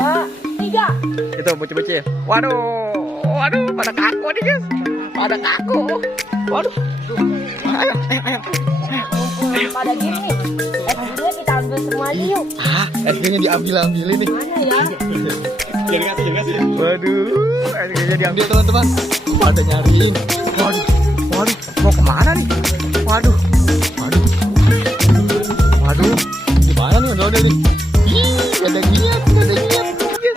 3. Itu bocil-bocil. Waduh, pada kaku nih guys. Pada kaku. Waduh. Ayo. Pada gini. Es-krimnya kita ambil semua aja yuk. Es-krimnya diambil-ambilin nih. Mana ya? Jangan kasih. Waduh, es-krimnya diambil teman-teman. Pada nyariin. Waduh, mau kemana nih? Waduh. Gimana nih ondel-ondel nih? Gak ada niat.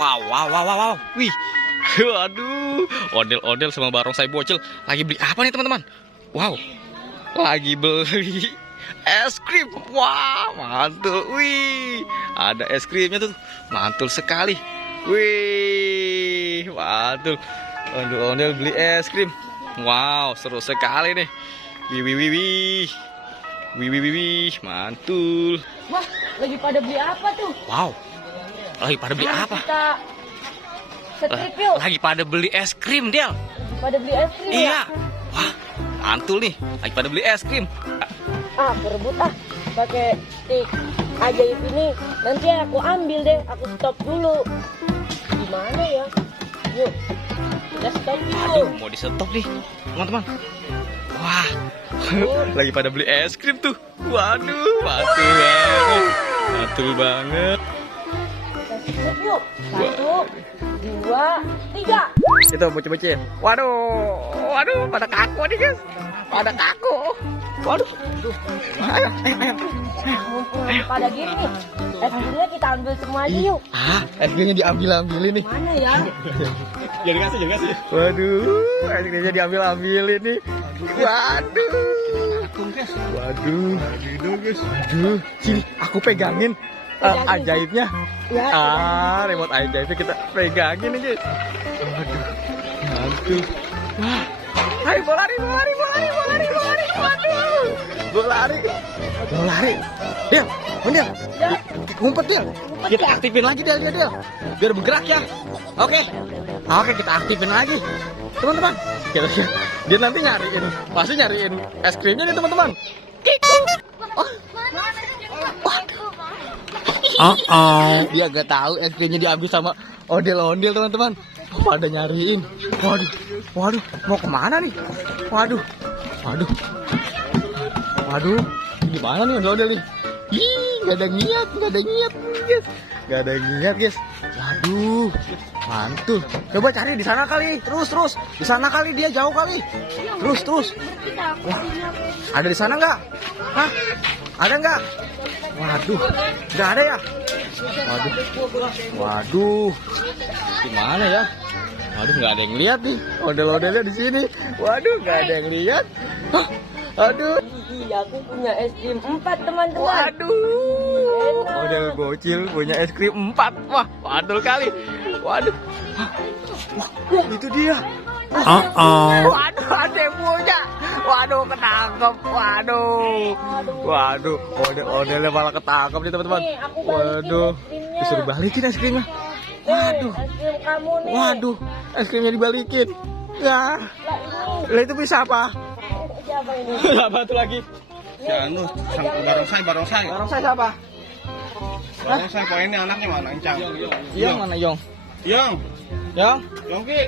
Wow. Wih. Waduh, ondel-ondel sama barongsai bocil lagi beli apa nih teman-teman? Wow, lagi beli es krim. Wah, mantul. Wih, ada es krimnya tuh, mantul sekali. Wih, mantul. Ondel-ondel beli es krim. Wow, seru sekali nih. Wih, mantul. Wah, lagi pada beli apa tuh? Wow, lagi pada beli apa? Kita setrip yuk. Lagi pada beli es krim, Del. Pada beli es krim ya? Iya. Wah, mantul nih. Lagi pada beli es krim. Berebut pakai stick ajaib ini. Nanti aku ambil deh, aku stop dulu. Gimana ya? Yuk, kita stop dulu. Aduh, mau di stop nih, teman-teman. Wah, lagi pada beli es krim tuh. Waduh, mantul banget. Kita strip yuk. 1, 2, 3. Itu bocil-bocil. Waduh, pada kaku nih guys. Pada kaku. Waduh. Ayo. Mumpung pada gini. Es-krimnya kita ambil semua aja yuk. Es krimnya diambil-ambilin nih. Mana ya? Jangan kasih. Waduh, es krimnya diambil-ambilin nih. Waduh. Sini, aku pegangin ajaibnya. Ya, Remote ajaibnya kita pegangin nih guys. Waduh, mantul. Wah, ayo bolari. Waduh, bolari. Del, ngumpet Del. Kita aktifin lagi Del. Biar bergerak ya. Oke, kita aktifin lagi. Teman-teman, dia nanti pasti nyariin es krimnya nih teman-teman. Dia gak tahu es krimnya diambil sama ondel-ondel teman-teman. Pada nyariin. Waduh, mau kemana nih? Waduh. Gimana nih ondel-ondel nih? Gak ada niat guys. Waduh, mantul. Coba cari di sana kali. Terus. Di sana kali, dia jauh kali. Terus. Wah, ada di sana nggak? Hah? Ada nggak? Waduh, nggak ada ya? Waduh. Gimana ya? Waduh, nggak ada yang lihat nih. Ondel-ondelnya di sini. Waduh, nggak ada yang lihat. Hah? Aduh. Iya, aku punya es krim 4 teman-teman. Waduh. Ondel bocil punya es krim 4. Wah, mantul kali. Waduh. Wah, itu dia. Waduh, ada yang punya. Waduh, ketangkep. Waduh, ondel-ondelnya malah ketangkep nih teman-teman. Nih, aku balikin Waduh, es krimnya. disuruh balikin es krimnya. Waduh, Es krim kamu nih. waduh, es krimnya dibalikin. Ya, lah itu bisa apa? Siapa ini? Apa tuh lagi? Barongsai. Barongsai siapa? Barongsai kok ini anaknya mana? Encang. Yong mana Yong? Yong Ki.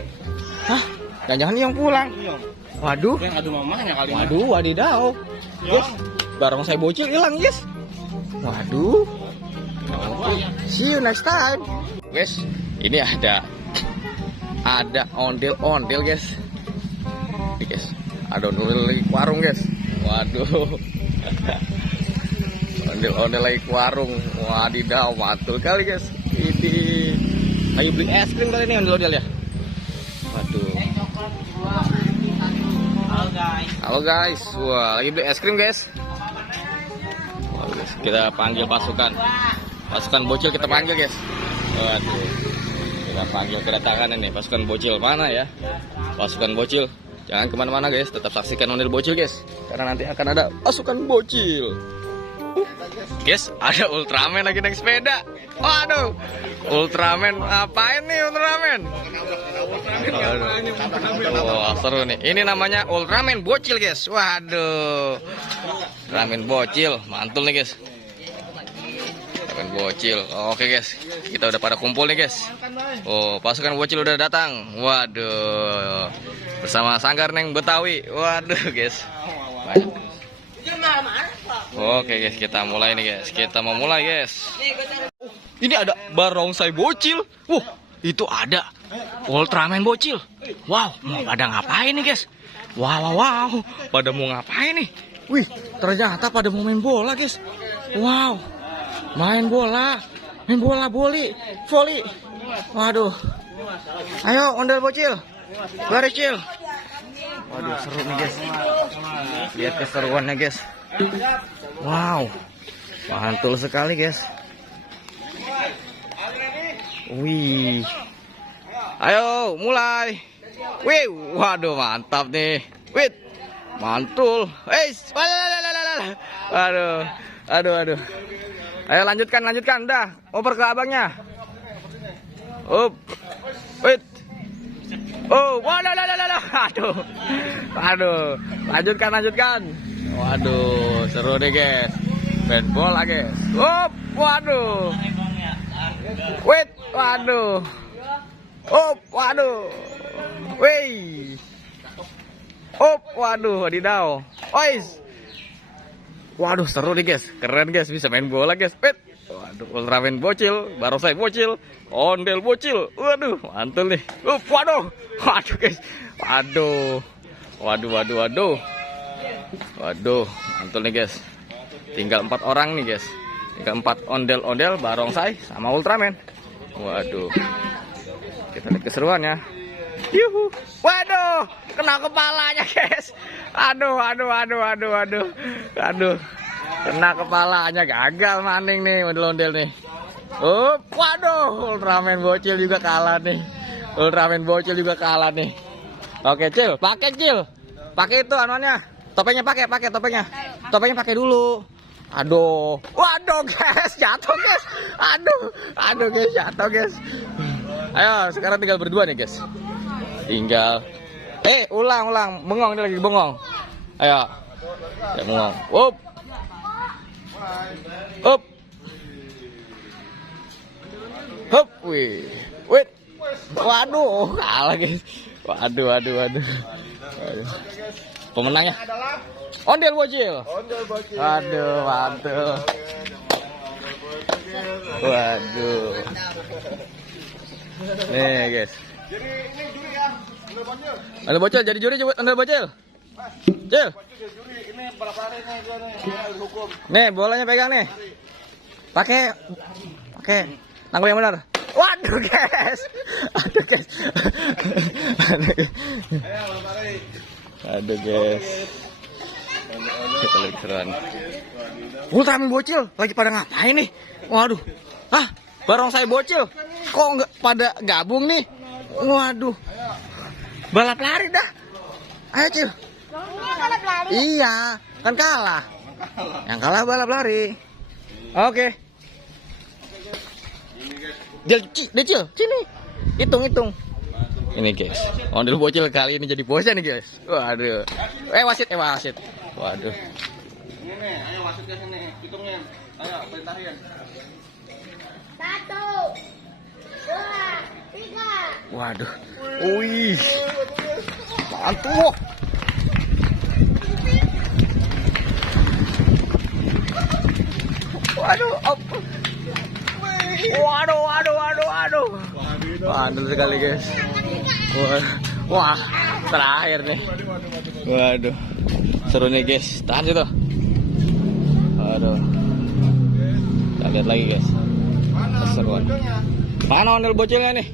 Hah? Jangan-jangan Yong pulang. Yong. Waduh. Yang adu mamanya kali. Waduh, wadidaw. Yes. Barongsai bocil hilang, yes. Waduh. See you next time. Guys, ini ada ondel-ondel, guys. Nih, guys. Ada ondel lagi ke warung, guys. Waduh. Ondel-ondel lagi ke warung. Wadidaw, mantul kali, guys. Ini lagi beli es krim kali ini ondel-ondel ya. Waduh. Halo guys, wah lagi beli es krim guys. Wah, guys. Kita panggil pasukan bocil, kita panggil guys. Waduh, kita panggil kedatangan ini pasukan bocil mana ya? Pasukan bocil, jangan kemana-mana guys, tetap saksikan ondel bocil guys, karena nanti akan ada pasukan bocil. Guys, ada Ultraman lagi naik sepeda. Waduh, Ultraman ngapain nih Ultraman? Wah, seru nih. Ini namanya Ultraman bocil guys. Waduh, Ultraman bocil, mantul nih guys. Pasukan bocil. Oke guys, kita udah pada kumpul nih guys. Oh, pasukan bocil udah datang. Waduh, bersama Sanggar Neng Betawi. Waduh guys. Oke guys, kita mulai nih guys. Kita mau mulai guys. Ini ada barongsai bocil. Itu ada Ultraman bocil. Wow, mau pada ngapain nih guys? Wow. Pada mau ngapain nih? Wih, ternyata pada mau main bola guys. Wow, main bola voli. Waduh, ayo ondel bocil, baricil. Waduh, seru nih guys. Lihat keseruannya guys. Wow, mantul sekali guys. Wih, ayo mulai. Wih, waduh mantap nih. Wih, mantul. Aduh. Ayo lanjutkan. Dah, oper ke abangnya. Wait. Aduh. Lanjutkan. Waduh, seru deh guys. Main bola guys. Waduh. Wait, waduh. Wih. Waduh, wadidaw. Waduh, seru nih guys. Keren guys, bisa main bola guys. Waduh, Ultraman bocil, barongsai bocil, ondel bocil. Waduh, mantul nih. Waduh guys. Waduh, mantul nih guys. Tinggal 4 orang nih guys. Tinggal 4 ondel-ondel, barongsai sama Ultraman. Waduh. Kita lihat keseruannya. Yuhu. Waduh, kena kepalanya guys. Aduh. Kena kepalanya, gagal maning nih ondel-ondel nih. Waduh, Ultraman bocil juga kalah nih. Oke, Cil, pakai itu anuannya. Topengnya pakai topengnya. Topengnya pakai dulu. Waduh guys, jatuh guys. Aduh guys, jatuh guys. Ayo, sekarang tinggal berdua nih guys. Ulang. Bengong, dia lagi bengong. Ayo. Ya, bengong. Wih. Waduh, kalah guys. Waduh. Pemenangnya ondel bocil. Aduh, mantul. Waduh. Nih guys. Jadi ini juri ya, Ondel bocil jadi juri coba ondel bocil. Cil. Ini berapa hari nih dia nih hukum. Nih bolanya pegang nih. Pakai nangkep yang benar. Waduh guys. Aduh guys. Kita lagi keseruan. Ultraman bocil lagi pada ngapain nih? Waduh. Barongsai bocil. Kok nggak pada gabung nih? Waduh. Balap lari dah. Ayo Cil. Balap lari. Iya, kan kalah. Yang kalah balap lari. Oke. Cil, sini. Hitung. Ini guys, ondel bocil kali ini jadi bosnya nih guys. Waduh. Wasit. Waduh. Ini nih, ayo wasit ke sini, hitungin. Ayo perintahin. 1, 2, 3. Waduh. Wih. Mantul. Waduh. Mantul sekali guys. Wah, terakhir nih. Waduh. Seru nih guys. Tahan situ. Waduh. Kita lihat lagi guys. Keseruan. Mana ondel bocilnya nih?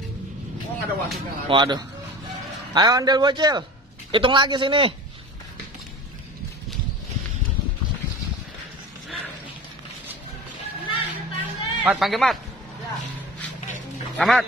Ada wasitnya. Waduh. Ayo ondel bocil. Hitung lagi sini. Mat, panggil Mat. Amat.